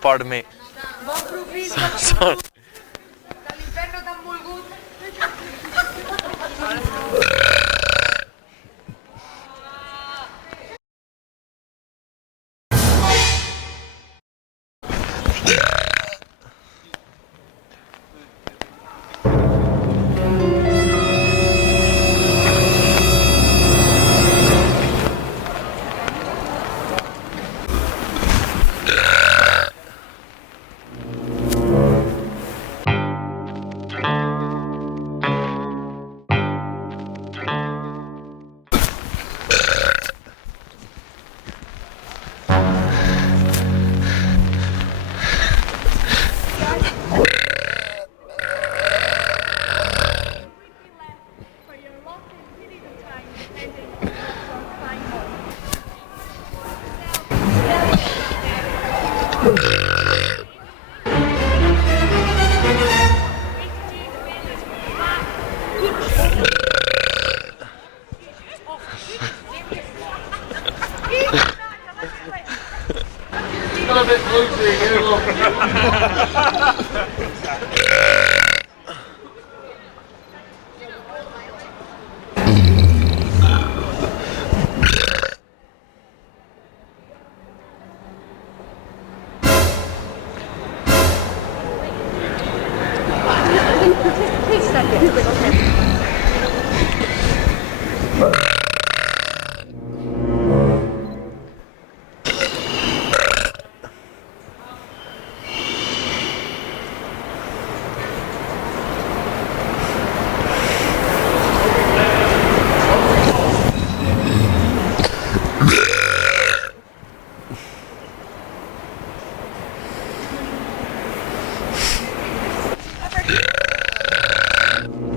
Pardon me. Buon profilo Sorry. dall'inferno da Mulgut. For your losses, cities and time, depending on what you're flying on. Got a bit loosey here, look. Please stand here. Okay.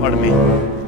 Pardon me.